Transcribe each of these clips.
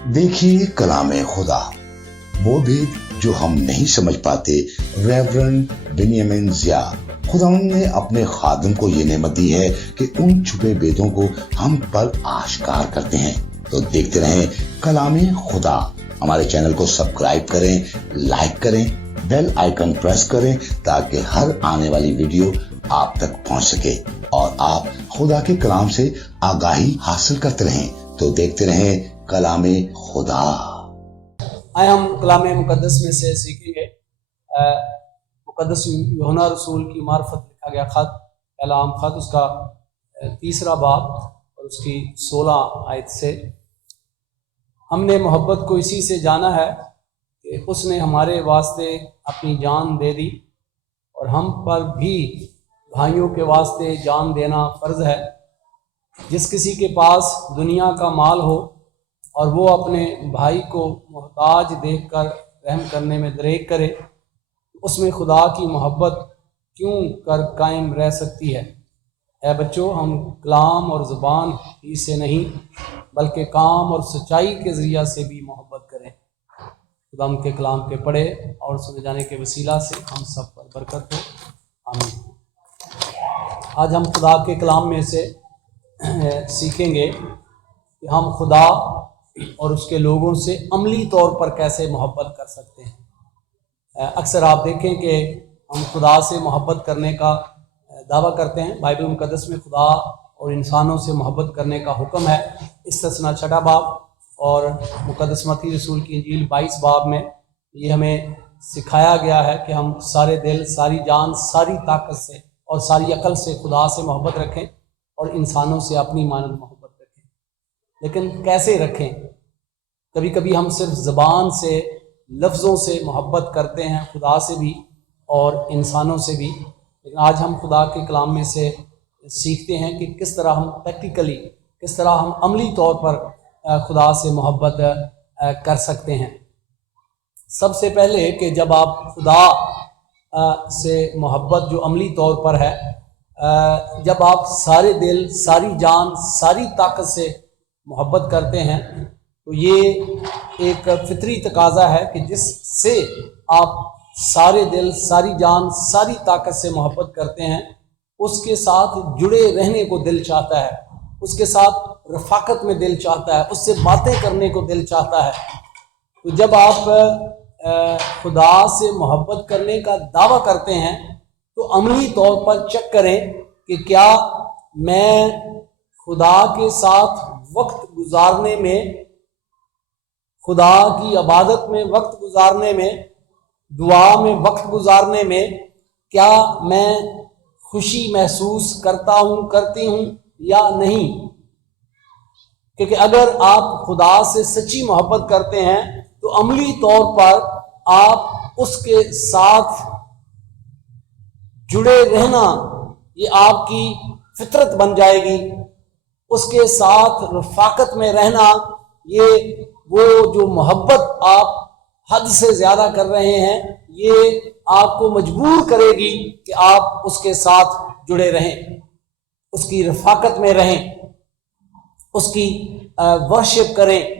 देखिए कलाम खुदा, वो भेद जो हम नहीं समझ पाते। रेवरेंड बेनियामिन ज़िया। खुदावंद ने अपने खादिम को ये नेमत दी है कि उन छुपे भेदों को हम पर आश्कार करते हैं। तो देखते रहें कलाम खुदा। हमारे चैनल को सब्सक्राइब करें, लाइक करें, बेल आइकन प्रेस करें ताकि हर आने वाली वीडियो आप तक पहुंच सके और आप खुदा के कलाम से आगाही हासिल करते रहें। तो देखते रहें कलाम खुदा। आए हम कलाम मुकद्दस में से सीखेंगे मुकद्दस यूहन्ना रसूल की मार्फत लिखा गया खत, कलाम खत, उसका 3 बाब और उसकी 16 आयत से। हमने मोहब्बत को इसी से जाना है कि उसने हमारे वास्ते अपनी जान दे दी और हम पर भी भाइयों के वास्ते जान देना फ़र्ज़ है। जिस किसी के पास दुनिया का माल हो और वो अपने भाई को मोहताज देखकर रहम करने में दरेक करे, उसमें खुदा की मोहब्बत क्यों कर कायम रह सकती है। ऐ बच्चों, हम कलाम और ज़ुबान ही से नहीं बल्कि काम और सच्चाई के ज़रिया से भी मोहब्बत करें। खुदा के कलाम के पढ़े और सुने जाने के वसीला से हम सब पर बरकत हो, आमीन। आज हम खुदा के कलाम में से सीखेंगे कि हम खुदा और उसके लोगों से अमली तौर पर कैसे मोहब्बत कर सकते हैं। अक्सर आप देखें कि हम खुदा से मोहब्बत करने का दावा करते हैं। बाइबल मुकद्दस में खुदा और इंसानों से मोहब्बत करने का हुक्म है। इस्तिस्ना 6 बाब और मुकद्दस मत्ती रसूल की इंजील 22 बाब में ये हमें सिखाया गया है कि हम सारे दिल, सारी जान, सारी ताकत से और सारी अकल से खुदा से मोहब्बत रखें और इंसानों से अपनी मानद मोहब्बत रखें। लेकिन कैसे रखें? कभी कभी हम सिर्फ ज़बान से, लफ्ज़ों से मोहब्बत करते हैं, खुदा से भी और इंसानों से भी। लेकिन आज हम खुदा के कलाम में से सीखते हैं कि किस तरह हम प्रैक्टिकली, किस तरह हम अमली तौर पर खुदा से मोहब्बत कर सकते हैं। सबसे पहले कि जब आप खुदा से मोहब्बत जो अमली तौर पर है, जब आप सारे दिल, सारी जान, सारी ताकत से मोहब्बत करते हैं, तो ये एक फितरी तकाजा है कि जिससे आप सारे दिल, सारी जान, सारी ताकत से मोहब्बत करते हैं, उसके साथ जुड़े रहने को दिल चाहता है, उसके साथ रफ़ाकत में दिल चाहता है, उससे बातें करने को दिल चाहता है। तो जब आप खुदा से मोहब्बत करने का दावा करते हैं तो अमली तौर पर चेक करें कि क्या मैं खुदा के साथ वक्त गुजारने में, खुदा की इबादत में वक्त गुजारने में, दुआ में वक्त गुजारने में, क्या मैं खुशी महसूस करता हूँ, करती हूँ या नहीं। क्योंकि अगर आप खुदा से सच्ची मोहब्बत करते हैं तो अमली तौर पर आप उसके साथ जुड़े रहना ये आपकी फितरत बन जाएगी। उसके साथ रफ़ाकत में रहना, ये वो जो मोहब्बत आप हद से ज़्यादा कर रहे हैं, ये आपको मजबूर करेगी कि आप उसके साथ जुड़े रहें, उसकी रफ़ाकत में रहें, उसकी वर्शिप करें।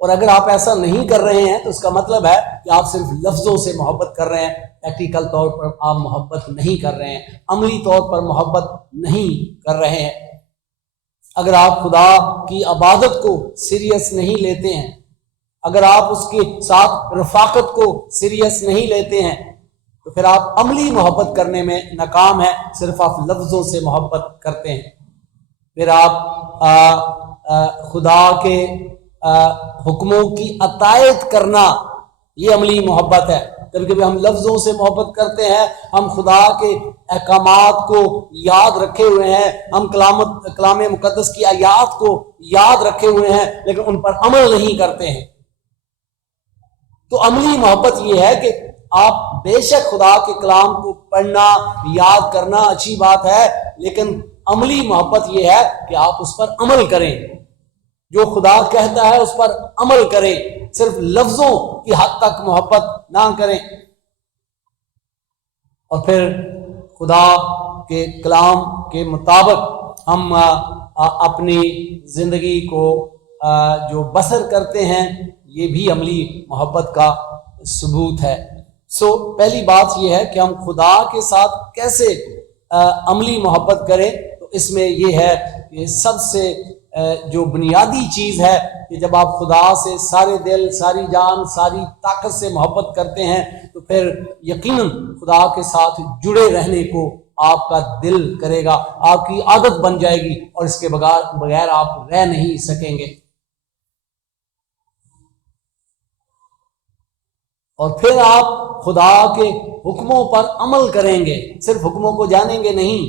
और अगर आप ऐसा नहीं कर रहे हैं तो इसका मतलब है कि आप सिर्फ लफ्ज़ों से मोहब्बत कर रहे हैं, प्रैक्टिकल तौर पर आप मोहब्बत नहीं कर रहे हैं, अमली तौर पर मोहब्बत नहीं कर रहे हैं। अगर आप खुदा की इबादत को सीरियस नहीं लेते हैं, अगर आप उसके साथ रफ़ाकत को सीरियस नहीं लेते हैं, तो फिर आप अमली मोहब्बत करने में नाकाम हैं, सिर्फ आप लफ्ज़ों से मोहब्बत करते हैं। फिर आप खुदा के हुक्मों की अतायत करना, ये अमली मोहब्बत है। कभी कभी हम लफ्ज़ों से मोहब्बत करते हैं, हम खुदा के अहकामात को याद रखे हुए हैं, हम कलाम मुकद्दस की आयात को याद रखे हुए हैं, लेकिन उन पर अमल नहीं करते हैं। तो अमली मोहब्बत ये है कि आप बेशक खुदा के कलाम को पढ़ना, याद करना अच्छी बात है, लेकिन अमली मोहब्बत ये है कि आप उस पर अमल करें, जो खुदा कहता है उस पर अमल करें, सिर्फ लफ्ज़ों की हद तक मोहब्बत ना करें। और फिर खुदा के कलाम के मुताबिक हम अपनी ज़िंदगी को जो बसर करते हैं, ये भी अमली मोहब्बत का सबूत है। पहली बात यह है कि हम खुदा के साथ कैसे अमली मोहब्बत करें। तो इसमें यह है कि सबसे जो बुनियादी चीज़ है कि जब आप खुदा से सारे दिल, सारी जान, सारी ताकत से मोहब्बत करते हैं तो फिर यकीनन खुदा के साथ जुड़े रहने को आपका दिल करेगा, आपकी आदत बन जाएगी और इसके बगैर आप रह नहीं सकेंगे। और फिर आप खुदा के हुक्मों पर अमल करेंगे, सिर्फ हुक्मों को जानेंगे नहीं।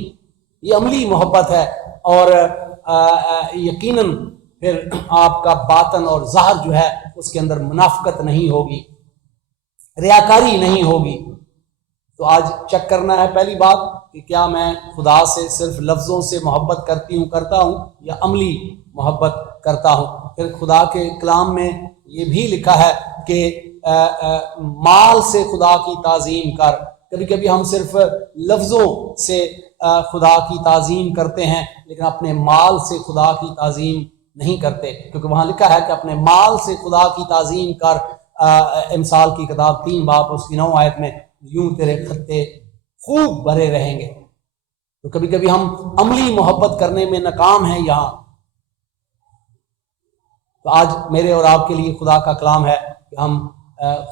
ये अमली मोहब्बत है। और यकीनन फिर आपका बातन और ज़ाहिर जो है उसके अंदर मुनाफिकत नहीं होगी, रियाकारी नहीं होगी। तो आज चेक करना है पहली बात कि क्या मैं खुदा से सिर्फ लफ्ज़ों से मोहब्बत करता हूँ या अमली मोहब्बत करता हूँ। फिर खुदा के कलाम में ये भी लिखा है कि माल से खुदा की ताज़ीम कर। कभी कभी हम सिर्फ लफ्ज़ों से खुदा की ताज़ीम करते हैं लेकिन अपने माल से खुदा की ताज़ीम नहीं करते, क्योंकि वहाँ लिखा है कि अपने माल से खुदा की ताज़ीम कर। इमसाल की किताब 3 बाब उसकी 9 आयत में, यूं तेरे खत्ते खूब भरे रहेंगे। तो कभी कभी हम अमली मोहब्बत करने में नाकाम हैं यहाँ। तो आज मेरे और आपके लिए खुदा का कलाम है कि हम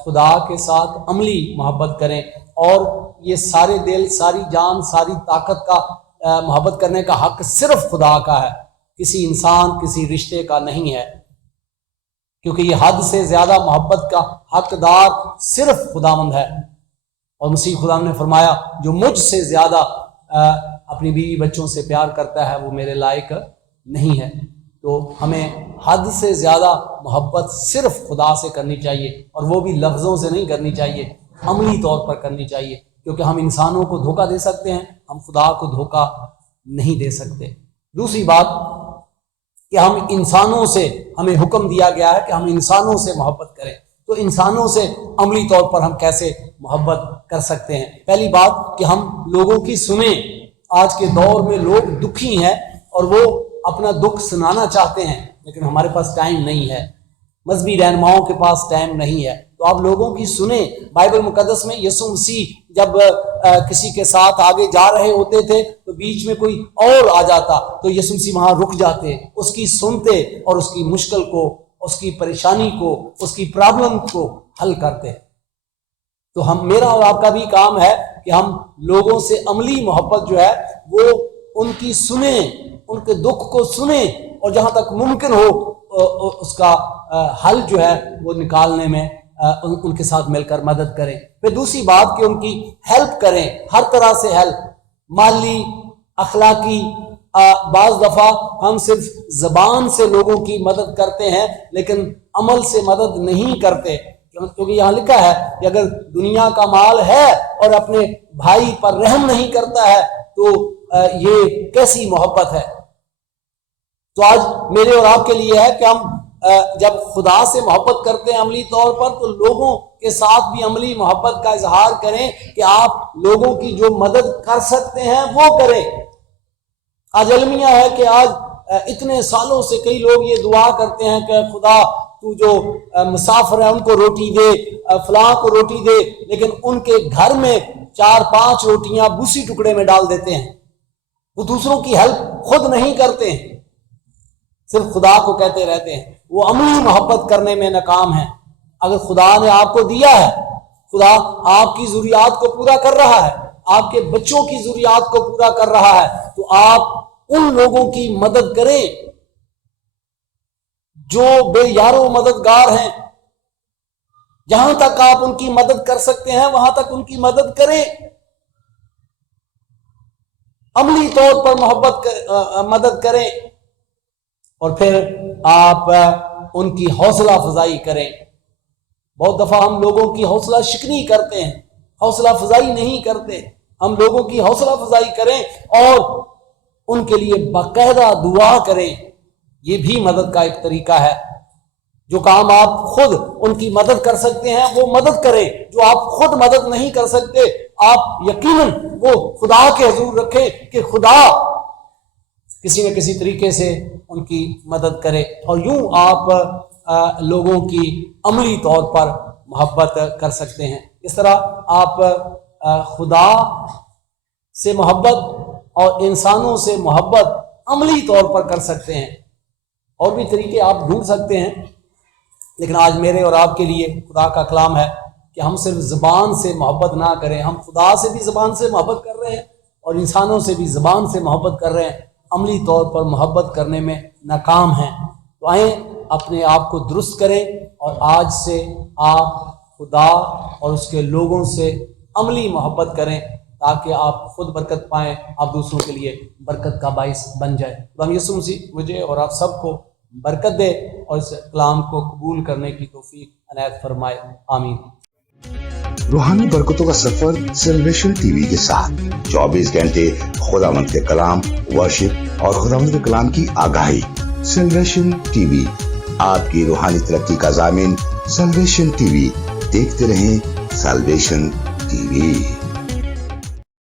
खुदा के साथ अमली मोहब्बत करें और ये सारे दिल, सारी जान, सारी ताकत का मोहब्बत करने का हक सिर्फ खुदा का है, किसी इंसान, किसी रिश्ते का नहीं है। क्योंकि ये हद से ज्यादा मोहब्बत का हकदार सिर्फ खुदावंद है। और मसीह खुदा ने फरमाया, जो मुझसे ज्यादा अपनी बीवी बच्चों से प्यार करता है वो मेरे लायक नहीं है। तो हमें हद से ज्यादा मोहब्बत सिर्फ खुदा से करनी चाहिए, और वो भी लफ्ज़ों से नहीं करनी चाहिए, अमली तौर पर करनी चाहिए। क्योंकि हम इंसानों को धोखा दे सकते हैं, हम खुदा को धोखा नहीं दे सकते। दूसरी बात कि हम इंसानों से, हमें हुक्म दिया गया है कि हम इंसानों से मोहब्बत करें। तो इंसानों से अमली तौर पर हम कैसे मोहब्बत कर सकते हैं? पहली बात कि हम लोगों की सुने। आज के दौर में लोग दुखी हैं और वो अपना दुख सुनाना चाहते हैं, लेकिन हमारे पास टाइम नहीं है, मजहबी रहनुमाओं के पास टाइम नहीं है। तो आप लोगों की सुने। बाइबल मुकद्दस में यीशु मसीह जब किसी के साथ आगे जा रहे होते थे तो बीच में कोई और आ जाता तो यीशु मसीह वहां रुक जाते, उसकी सुनते और उसकी मुश्किल को, उसकी परेशानी को, उसकी प्रॉब्लम को हल करते। तो मेरा और आपका भी काम है कि हम लोगों से अमली मोहब्बत जो है वो उनकी सुने, उनके दुख को सुने और जहां तक मुमकिन हो उसका हल जो है वो निकालने में उनके साथ मिलकर मदद करें। फिर दूसरी बात कि उनकी हेल्प करें, हर तरह से हेल्प, माली, अखलाकी। बाज दफा हम सिर्फ जबान से लोगों की मदद करते हैं लेकिन अमल से मदद नहीं करते, क्योंकि यहाँ लिखा है कि अगर दुनिया का माल है और अपने भाई पर रहम नहीं करता है तो ये कैसी मोहब्बत है। तो आज मेरे और आपके लिए है कि हम जब खुदा से मोहब्बत करते हैं अमली तौर पर, तो लोगों के साथ भी अमली मोहब्बत का इजहार करें कि आप लोगों की जो मदद कर सकते हैं वो करें। आज अलमिया है कि आज इतने सालों से कई लोग ये दुआ करते हैं कि खुदा तू जो मुसाफिर है उनको रोटी दे, फलां को रोटी दे, लेकिन उनके घर में 4-5 रोटियां भूसी टुकड़े में डाल देते हैं। वो दूसरों की हेल्प खुद नहीं करते हैं, सिर्फ खुदा को कहते रहते हैं। वो अमली मोहब्बत करने में नाकाम है। अगर खुदा ने आपको दिया है, खुदा आपकी जरूरियात को पूरा कर रहा है, आपके बच्चों की जरूरियात को पूरा कर रहा है, तो आप उन लोगों की मदद करें जो बेयारो मददगार हैं। जहां तक आप उनकी मदद कर सकते हैं वहां तक उनकी मदद करें। अमली तौर पर मदद करें और फिर आप उनकी हौसला अफजाई करें। बहुत दफा हम लोगों की हौसला शिकनी करते हैं, हौसला अफजाई नहीं करते। हम लोगों की हौसला अफजाई करें और उनके लिए बाकायदा दुआ करें। ये भी मदद का एक तरीका है। जो काम आप खुद उनकी मदद कर सकते हैं वो मदद करें। जो आप खुद मदद नहीं कर सकते, आप यकीनन वो खुदा के हुजूर रखें कि खुदा किसी न किसी तरीके से उनकी मदद करें, और यूं आप लोगों की अमली तौर पर मोहब्बत कर सकते हैं। इस तरह आप खुदा से मोहब्बत और इंसानों से मोहब्बत अमली तौर पर कर सकते हैं। और भी तरीके आप ढूंढ सकते हैं, लेकिन आज मेरे और आपके लिए खुदा का कलाम है कि हम सिर्फ ज़बान से मोहब्बत ना करें। हम खुदा से भी ज़बान से मोहब्बत कर रहे हैं और इंसानों से भी ज़बान से मोहब्बत कर रहे हैं, अमली तौर पर मोहब्बत करने में नाकाम हैं। तो आएँ अपने आप को दुरुस्त करें और आज से आप खुदा और उसके लोगों से अमली मोहब्बत करें, ताकि आप खुद बरकत पाएँ, आप दूसरों के लिए बरकत का बाइस बन जाए। खुदा यीशु मसीह मुझे और आप सबको बरकत दे और इस कलाम को कबूल करने की तौफीक अनायत फरमाए। आमीन। रूहानी बरकतों का सफर सेलिब्रेशन टीवी के साथ 24 घंटे खुदावंद के कलाम, वर्शिप और खुदावंद के कलाम की आगाही। सेलिब्रेशन टीवी, आपकी रूहानी तरक्की का ज़ामिन। सेलिब्रेशन टीवी, देखते रहें सेलिब्रेशन टीवी।